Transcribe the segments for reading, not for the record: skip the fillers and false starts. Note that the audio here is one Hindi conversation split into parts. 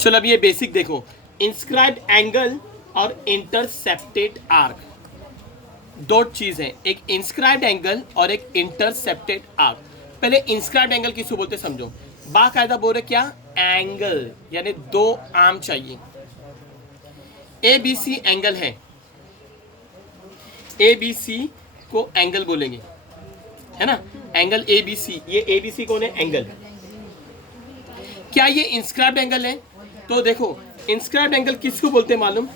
चलो अब ये बेसिक देखो, इंस्क्राइब्ड एंगल और इंटरसेप्टेड आर्क, दो चीज है, एक इंस्क्राइब्ड एंगल और एक इंटरसेप्टेड आर्क। पहले इंस्क्राइब्ड एंगल किसको बोलते समझो। बाकायदा बोल रहे क्या, एंगल यानी दो आर्म चाहिए। ए बी सी एंगल है, ए बी सी को एंगल बोलेंगे, है ना, एंगल ए बी सी। ये ए बी सी कौन है, एंगल। क्या ये इंस्क्राइब्ड एंगल है? तो देखो इंस्क्राइब्ड एंगल किसको बोलते हैं मालूम,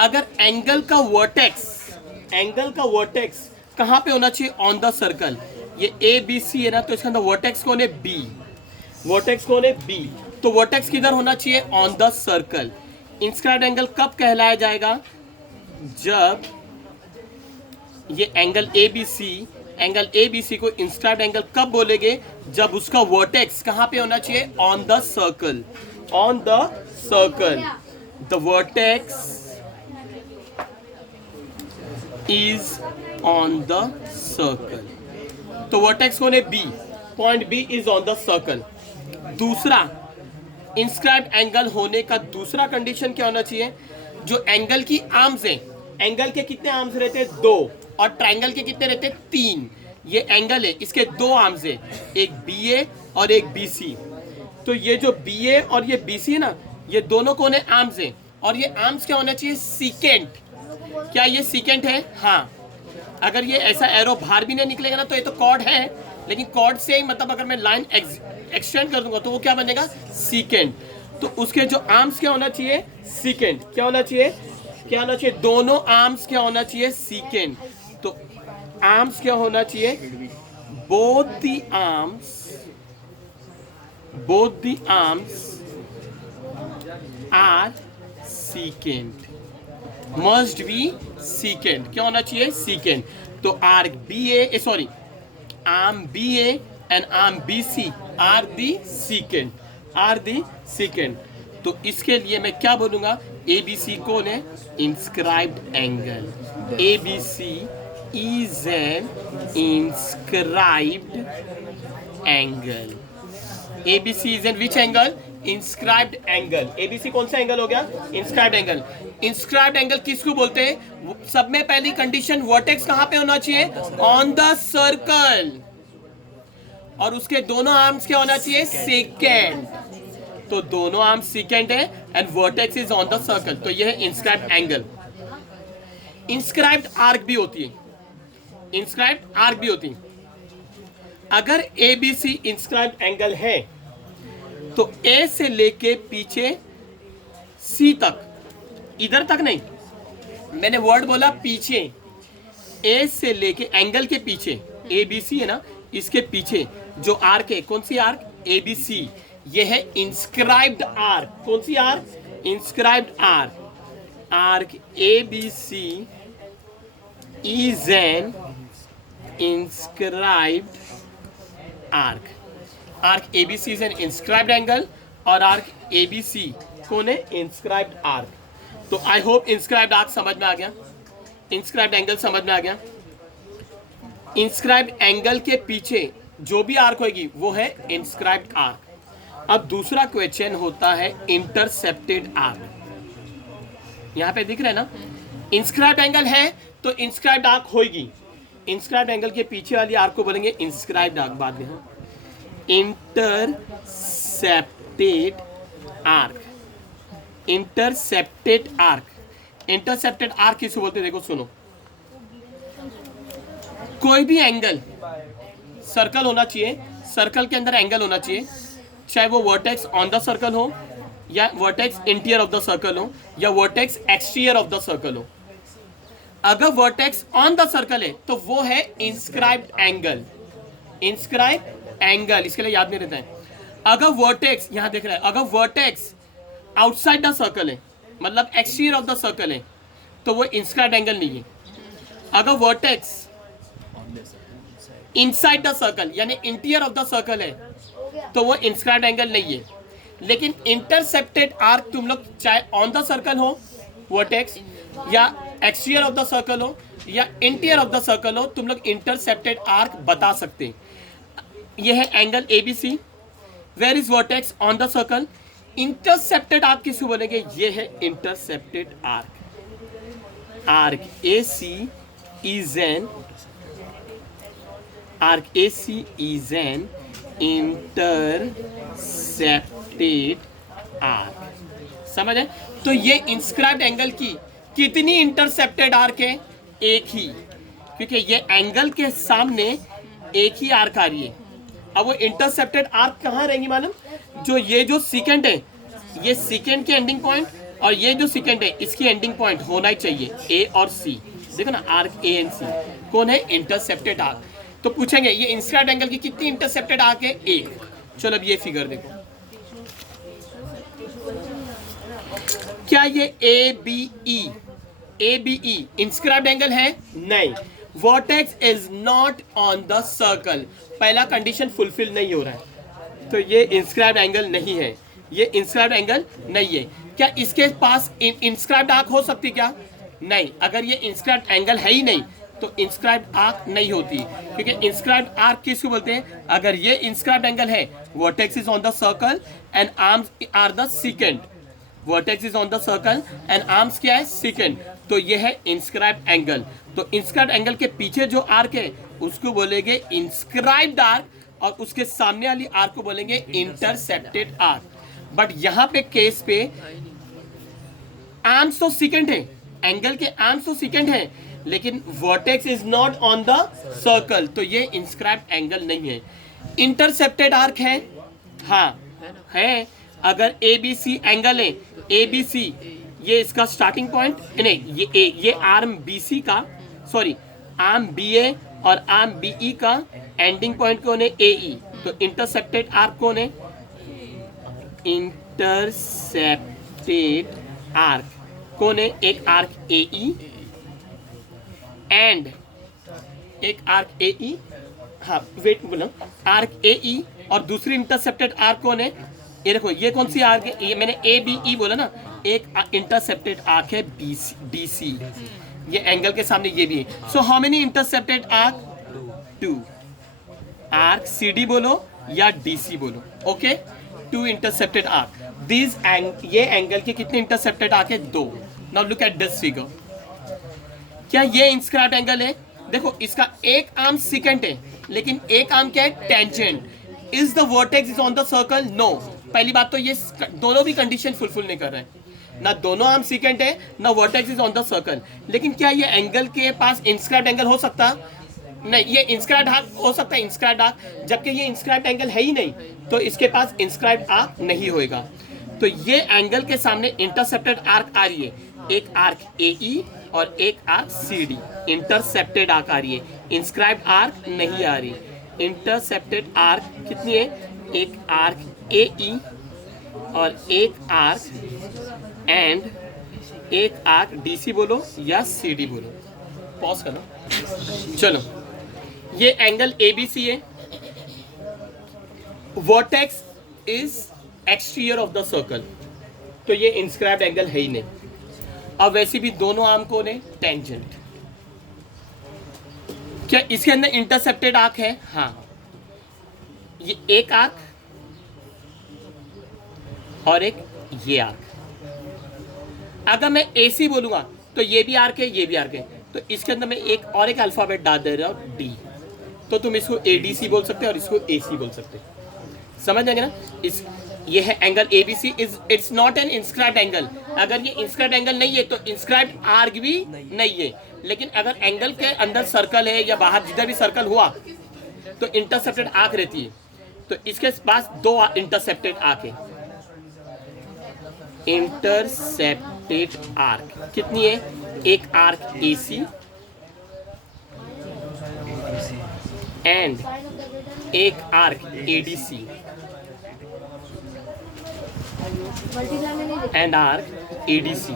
अगर एंगल का वर्टेक्स, एंगल का वर्टेक्स कहां पे होना चाहिए, ऑन द सर्कल। ये ए बी सी है ना, तो इसका अंदर वर्टेक्स कौन है, बी। वर्टेक्स कौन है, बी। तो वर्टेक्स किधर होना चाहिए, on the circle. Inscribed angle कब कहलाया जाएगा, जब ये angle A B C, angle A B C को इंस्क्राइब्ड एंगल कब बोलेंगे, जब उसका वर्टेक्स कहां पे होना चाहिए, on the circle, on the circle. The vertex is on the circle. तो वर्टेक्स कौन है, B, point B is on the circle. दूसरा, इंस्क्राइब्ड एंगल होने का दूसरा कंडीशन क्या होना चाहिए, जो एंगल की आर्म्स है, एंगल के कितने आर्म्स रहते हैं, दो, और ट्रायंगल के कितने रहते हैं, तीन। ये एंगल है, इसके दो आर्म्स है, एक बी ए और एक बी सी। तो ये जो बी ए और ये बी सी है ना, ये दोनों कौन है, आर्म्स है, और ये आर्म्स क्या होना चाहिए, सीकेंट। क्या ये सीकेंट है, हाँ। अगर ये ऐसा एरो बाहर भी नहीं निकलेगा ना, तो ये तो कॉर्ड है, लेकिन कॉर्ड से ही मतलब अगर मैं लाइन एक्सटेंड कर दूंगा तो वो क्या बनेगा, सीकेंट। तो उसके जो आर्म्स क्या होना चाहिए, सीकेंट। क्या होना चाहिए, क्या होना चाहिए, दोनों आर्म्स क्या होना चाहिए, सीकेंट। तो आर्म्स क्या होना चाहिए, both the arms are secant, must be secant. क्या होना चाहिए, सीकेंट। तो arc B A, sorry, arm B A and arm B C are the secant, are the secant. तो इसके लिए मैं क्या बोलूंगा, ए बी सी कौन है, inscribed angle. A B C is an inscribed angle. A B C is an which angle, inscribed angle. ABC कौन सा एंगल हो गया, इंस्क्राइब्ड एंगल। इंस्क्राइब्ड एंगल किसको बोलते हैं, सब में पहली कंडीशन, वर्टेक्स कहां पे होना चाहिए, ऑन द सर्कल, और उसके दोनों आर्म्स क्या होना चाहिए, सेकेंड। तो दोनों आर्म्स सेकेंड है and vertex is on the circle, तो यह है इंस्क्राइब्ड एंगल। इंस्क्राइब्ड आर्क भी होती है, इंस्क्राइब्ड आर्क भी होती है। अगर एबीसी इंस्क्राइब्ड एंगल है तो ए से लेके पीछे सी तक, इधर तक नहीं, मैंने वर्ड बोला पीछे, ए से लेके एंगल के पीछे, ए बी सी है ना, इसके पीछे जो आर्क है, कौन सी आर्क, ए बी सी, ये है इंस्क्राइब्ड आर्क। कौन सी arc, inscribed arc. Arc A B C is an inscribed arc. Arc ABC is an inscribed angle और आर्क एबीसी कौन है, इंस्क्राइब्ड आर्क। तो आई होप इंस्क्राइब्ड आर्क समझ में आ गया, इंस्क्राइब्ड एंगल समझ में आ गया। इंस्क्राइब्ड एंगल के पीछे जो भी आर्क होगी वो है इंस्क्राइब्ड आर्क। अब दूसरा क्वेश्चन होता है इंटरसेप्टेड आर्क। यहां पे दिख रहा है ना, इंस्क्राइब्ड एंगल है तो इंस्क्राइब्ड आर्क होगी। इंस्क्राइब्ड एंगल के पीछे वाली आर्क को बोलेंगे इंस्क्राइब्ड आर्क। बाद में intercepted arc, intercepted arc. Intercepted arc किसे बोलते हैं, देखो सुनो, कोई भी एंगल, सर्कल होना चाहिए, सर्कल के अंदर एंगल होना चाहिए, चाहे वो वर्टेक्स ऑन द सर्कल हो या vertex interior of the circle हो या vertex exterior of the circle हो। अगर वर्टेक्स ऑन द सर्कल है तो वो है इंस्क्राइब्ड एंगल, इंस्क्राइब्ड एंगल, इसके लिए याद नहीं रहता है। अगर वर्टेक्स, यहां देख रहा है, अगर वर्टेक्स आउटसाइड द सर्कल है, मतलब एक्सटीरियर ऑफ द सर्कल है, तो वो इंस्क्राइब्ड एंगल नहीं है। अगर वर्टेक्स इनसाइड द सर्कल यानी इंटीरियर ऑफ द सर्कल है, तो वो इंस्क्राइब्ड एंगल नहीं है। लेकिन इंटरसेप्टेड आर्क तुम लोग चाहे ऑन द सर्कल हो वर्टेक्स, या एक्सटीरियर ऑफ द सर्कल हो या इंटीरियर ऑफ द सर्कल हो, तुम लोग इंटरसेप्टेड आर्क बता सकते हैं। यह है angle ABC, where is vertex on the circle, intercepted arc किसको बोलेंगे? ये है intercepted arc. Arc AC is an intercepted arc. समझ है? तो ये इंस्क्राइब्ड एंगल की कितनी इंटरसेप्टेड आर्क है? एक ही, क्योंकि ये एंगल के सामने एक ही आर्क आ रही है. अब वो इंटरसेप्टेड आर्क कहाँ रहेंगी मालूम? जो ये जो सीकेंड है, ये सीकेंड के एंडिंग पॉइंट और ये जो सीकेंड है इसकी एंडिंग पॉइंट होना ही चाहिए A और C. देखो ना, आर्क A एंड C कौन है? Intercepted arc. तो पूछेंगे ये इंस्क्राइब्ड एंगल की कितनी इंटरसेप्टेड आर्क है? एक. चलो अब ये फिगर देखो. क्या ये ABE इंस्क्राइब्ड एंगल है? नहीं. Vertex is not on the circle. पहला कंडीशन फुलफिल नहीं हो रहा है, तो ये इंस्क्राइब्ड एंगल नहीं है. ये इंस्क्राइब्ड एंगल नहीं है. क्या इसके पास इंस्क्राइब्ड आर्क हो सकती क्या? नहीं. अगर ये इंस्क्राइब्ड एंगल है ही नहीं तो इंस्क्राइब्ड आर्क नहीं होती, क्योंकि इंस्क्राइब्ड आर्क किसको बोलते हैं? अगर ये इंस्क्राइब्ड एंगल है, vertex is on the circle and arms are the second. Vertex is on the circle and arms क्या है? सेकेंड. तो ये है इंस्क्राइब्ड एंगल. तो इंस्क्राइब्ड एंगल के पीछे जो आर्क है उसको बोलेंगे इंस्क्राइब्ड आर्क, और उसके सामने वाली आर्क को बोलेंगे इंटरसेप्टेड आर्क. बट यहाँ पे केस पे आर्म्स तो सेकेंड है, एंगल के आर्म्स तो सेकेंड है, लेकिन vertex is not on the circle, तो ये इंस्क्राइब्ड एंगल नहीं है. इंटरसेप्टेड आर्क है? हाँ है. अगर ABC एंगल है, ABC ये इसका स्टार्टिंग पॉइंट नहीं, ये आर्म BC का, सॉरी आर्म BA और आर्म BE का एंडिंग पॉइंट कौन है? AE. तो इंटरसेप्टेड आर्क कौन है? इंटरसेप्टेड आर्क कौन है? एक आर्क AE एंड एक आर्क AE, हाँ वेट बोला, आर्क AE और दूसरी इंटरसेप्टेड आर्क कौन है? ये देखो, ये कौन सी आर्क है? ये मैंने ABE बोला ना. एक इंटरसेप्टेड आर्क है DC. ये एंगल के सामने ये भी है. So how many intercepted arc? 2. Arc CD बोलो या DC बोलो. Okay, 2 intercepted arc. ये एंगल के कितने इंटरसेप्टेड आर्क है? 2. Now look at this figure. क्या ये इंस्क्राइब्ड एंगल है? देखो, इसका एक आर्म सेकेंड है, लेकिन एक आर्म क्या है? Tangent. Is the vertex is on the circle? No. पहली बात तो ये दोनों भी कंडीशन फुलफिल नहीं कर रहे हैं. ना दोनों आर्म सेकेंड है, ना vertex is on the circle. लेकिन क्या ये एंगल के पास इंस्क्राइब्ड एंगल हो सकता? नहीं. ये इंस्क्राइब्ड आर्क हो सकता है, इंस्क्राइब्ड आर्क, जबकि ये इंस्क्राइब्ड एंगल है ही नहीं, तो इसके पास इंस्क्राइब्ड आर्क नहीं होएगा. तो ये एंगल के सामने इंटरसेप्टेड आर्क आ रही है, एक आर्क AE और एक आर्क CD. इंटरसेप्टेड आर्क आ रही है, इंस्क्राइब्ड आर्क नहीं आ रही. इंटरसेप्टेड आर्क कितनी है? एक आर्क AE और एक आर्क एंड एक आर्क DC बोलो या CD बोलो. पॉज करो. चलो, ये एंगल ABC है. Vertex is exterior of the circle, तो ये इंस्क्राइब्ड एंगल है ही नहीं. अब वैसे भी दोनों आर्म कौन है? टेंजेंट. क्या इसके अंदर इंटरसेप्टेड आर्क है? हाँ. ये एक आर्क और एक ये आर्क. अगर मैं AC बोलूंगा तो ये भी आर्क है, ये भी आर्क है, तो इसके अंदर मैं एक और एक अल्फाबेट डाल दे रहा हूँ D. तो तुम इसको ADC बोल सकते हो और इसको AC बोल सकते हो. समझ जाएंगे ना? ये है angle ABC. It's not an inscribed angle. अगर ये इंस्क्राइब्ड एंगल नहीं है तो इंस्क्राइब्ड आर्क भी नहीं है. लेकिन अगर एंगल के अंदर सर्कल है या बाहर जिधर भी सर्कल हुआ तो इंटरसेप्टेड आर्क रहती है. तो इसके पास 2 इंटरसेप्टेड आर्क है. इंटरसेप्टेड आर्क कितनी है? एक आर्क AC एंड एक arc ADC and arc ADC.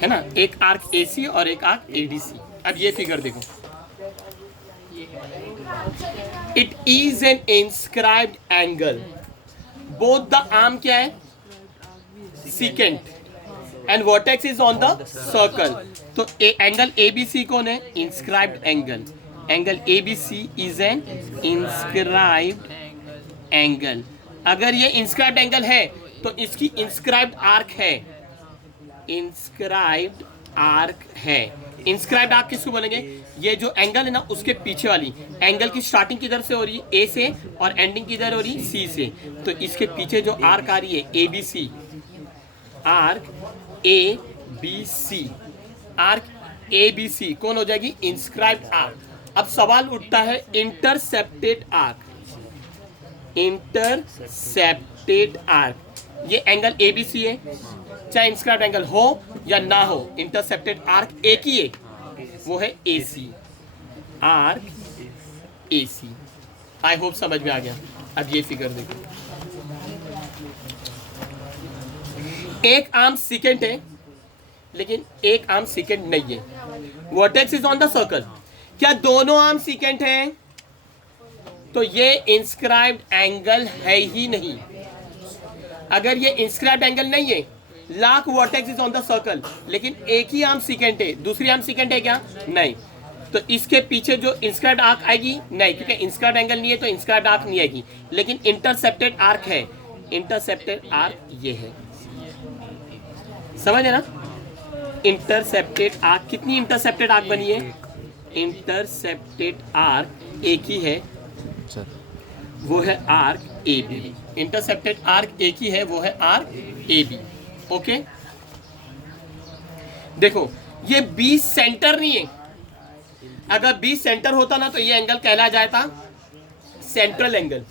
है ना? एक आर्क AC और एक आर्क ADC. अब ये फिगर देखो. It is an inscribed angle. Both the arm क्या है? Second and vertex is on the circle. तो एंगल ABC कौन है? Inscribed angle. Angle A B C is an inscribed angle. अगर ये इंस्क्राइब्ड एंगल है तो इसकी इंस्क्राइब्ड आर्क है, इंस्क्राइब्ड आर्क है। इंस्क्राइब्ड आर्क किसको बोलेंगे? ये जो एंगल है ना उसके पीछे वाली एंगल की स्टार्टिंग किधर से हो रही है? ए से, और एंडिंग किधर हो रही है? सी से। तो इसके पीछे जो आर्क आ रही है A B C, arc A B C, arc A B C कौन हो जाएगी? Inscribed arc. अब सवाल उठता है इंटरसेप्टेड आर्क, इंटरसेप्टेड आर्क। ये एंगल ए बी सी है, चाहे इंस्क्राइब्ड एंगल हो या ना हो, इंटरसेप्टेड आर्क एक ही है, वो है ए C, arc A C. I hope समझ में आ गया। अब ये फिगर देखो, एक आर्म सेकेंड है लेकिन एक आर्म सेकेंड नहीं है। Vertex is on the circle. क्या दोनों आर्म सेकेंड हैं? तो ये इंस्क्राइब्ड एंगल है ही नहीं। अगर ये इंस्क्राइब्ड एंगल नहीं है, lakh vertex is on the circle, लेकिन एक ही आर्म सेकेंड है, दूसरी आर्म सेकेंड है क्या? नहीं। तो इसके पीछे जो इंस्क्राइब्ड आर्क आएगी नहीं, क्योंकि इंस्क्राइब्ड एंगल नहीं है तो इंस्क्राइब्ड आर्क नहीं आएगी। लेकिन इंटरसेप्टेड आर्क है, इंटरसेप्टेड आर्क ये है। समझ है ना? इंटरसेप्टेड आर्क, कितनी इंटरसेप्टेड आर्क बनी है? इंटरसेप्टेड आर्क एक ही है, वो है arc A B. Intercepted arc एक ही है, वो है आर्क ए बी। ओके, देखो ये बी सेंटर नहीं है। अगर बी सेंटर होता ना तो ये एंगल कहला जाता सेंट्रल एंगल।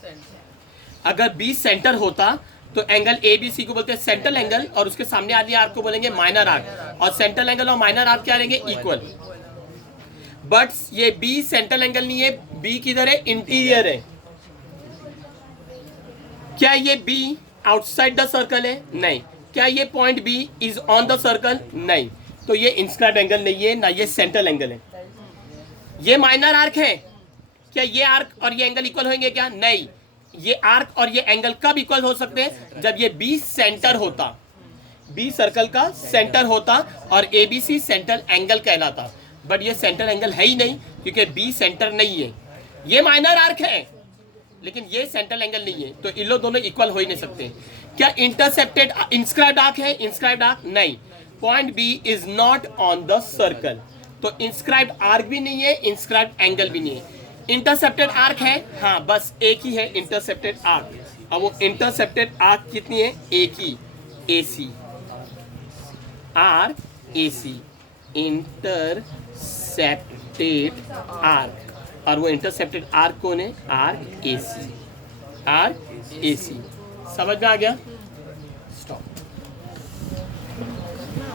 अगर बी सेंटर होता तो एंगल ए बी सी को बोलते हैं सेंट्रल एंगल, और उसके सामने वाली आर्क को बोलेंगे माइनर आर्क। और सेंट्रल एंगल और माइनर आर्क क्या रहेंगे? इक्वल। बट ये बी सेंट्रल एंगल नहीं है, बी किधर है? इंटीरियर है। क्या ये बी आउटसाइड द सर्कल है? नहीं। क्या ये point B is on the circle? नहीं। तो ये इंस्क्राइब्ड एंगल नहीं है, ना ये सेंट्रल एंगल है। ये माइनर आर्क है। क्या ये आर्क और ये एंगल इक्वल होंगे क्या? नहीं। ये आर्क और ये एंगल कब इक्वल हो सकते हैं? जब ये बी सेंटर होता, बी सर्कल का सेंटर होता और A B C central angle कहलाता। बट ये सेंट्रल एंगल है ही नहीं, क्योंकि बी सेंटर नहीं है। ये माइनर आर्क है लेकिन ये सेंट्रल एंगल नहीं है, तो इन लोग दोनों इक्वल हो ही नहीं सकते। क्या इंटरसेप्टेड इंस्क्राइब्ड आर्क है? इंस्क्राइब्ड आर्क नहीं। Point B is not on the circle, तो इंस्क्राइब्ड आर्क भी नहीं है, इंस्क्राइब्ड एंगल भी नहीं है। इंटरसेप्टेड आर्क है, हाँ, बस एक ही है इंटरसेप्टेड आर्क। अब वो इंटरसेप्टेड आर्क कितनी है? एक ही, A C, arc A C, intercepted arc. और वो इंटरसेप्टेड आर्क कौन है? Arc A C, arc A C. समझ में आ गया?